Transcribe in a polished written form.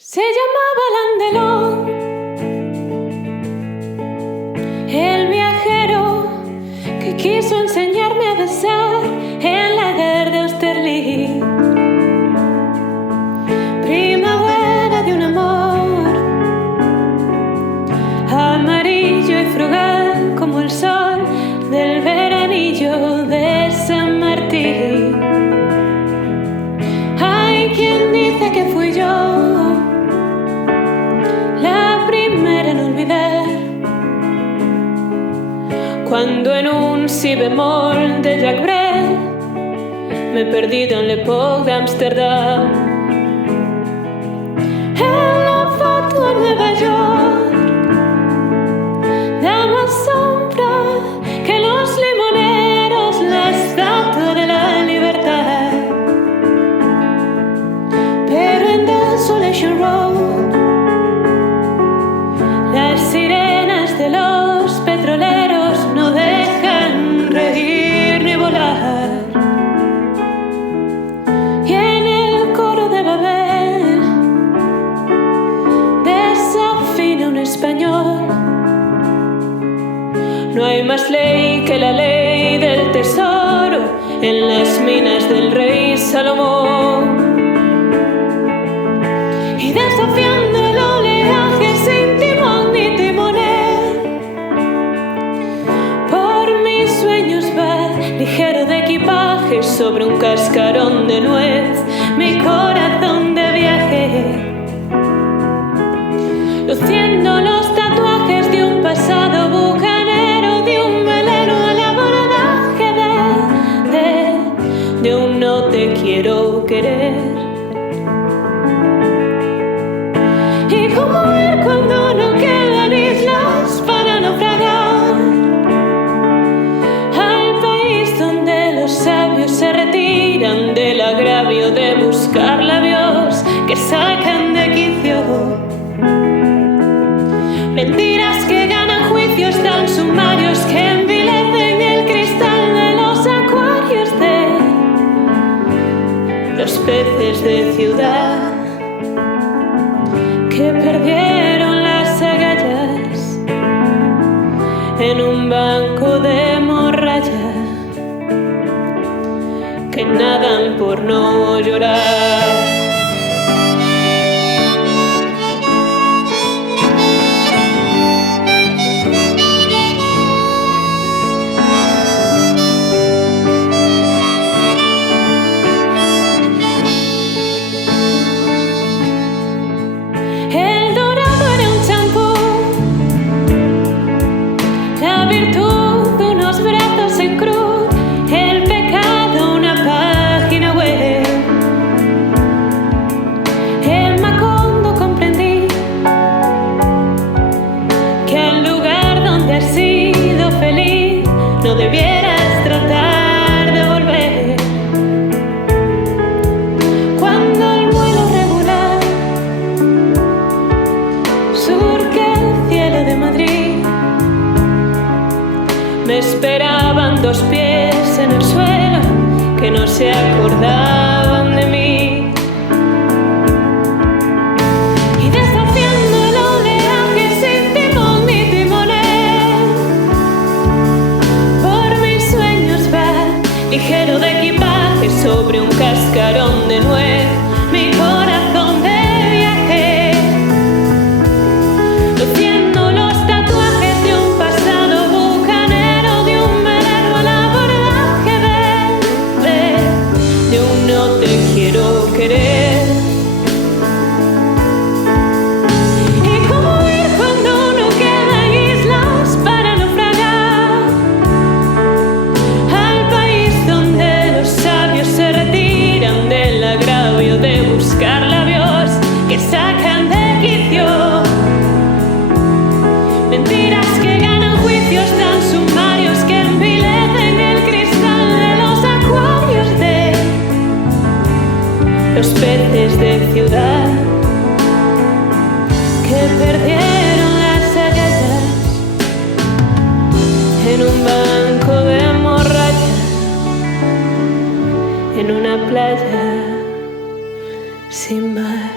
Se llamaba Landelón, el viajero que quiso enseñarme a besar en la guerra de Austerlitz. Primavera de un amor amarillo y frugal como el sol del veranillo de San Martín. Hay quien dice que fui yo la primera en olvidar, cuando en un si bemol de Jacques Brel me he perdido en l'époque d'Amsterdam. En la fatua en Nueva York da más sombra que los limoneros la estatua de la libertad. Pero en Desolation Road las sirenas de los petroleros no dejan reír ni volar. Y en el coro de Babel desafina un español. No hay más ley que la ley del tesoro en las minas del rey Salomón. Y desafiando el oleaje sin timón ni timonel, por mis sueños va ligero de equipaje sobre un cascarón de nuez mi corazón de viaje, luciendo los tatuajes de un pasado bucanero, de un velero al abordaje de un no te quiero querer. Y cómo ir cuando no quedan islas para naufragar, al país donde los sabios se retiran del agravio de buscar labios que sacan de quicio, mentiras que ganan juicios tan sumarios que envilecen el cristal de los acuarios de los peces de ciudad que perdieron las agallas en un banco de morralla, que nadan por no llorar. No debieras tratar de volver. Cuando el vuelo regular surque el cielo de Madrid, me esperaban dos pies en el suelo que no se acordaban de mí. Ligero de equipaje sobre un cascarón de nuez mi corazón de viaje, luciendo los tatuajes de un pasado bucanero, de un velero al abordaje de un no te quiero querer. Y cómo ir cuando no quedan islas para naufragar, al país donde los sabios se retiran del agravio de buscar labios que sacan de quicio, mentiras que ganan juicios tan sumarios que envilecen el cristal de los acuarios de los peces de ciudad que perdieron las agallas en un banco de morralla, en una playa sin mar.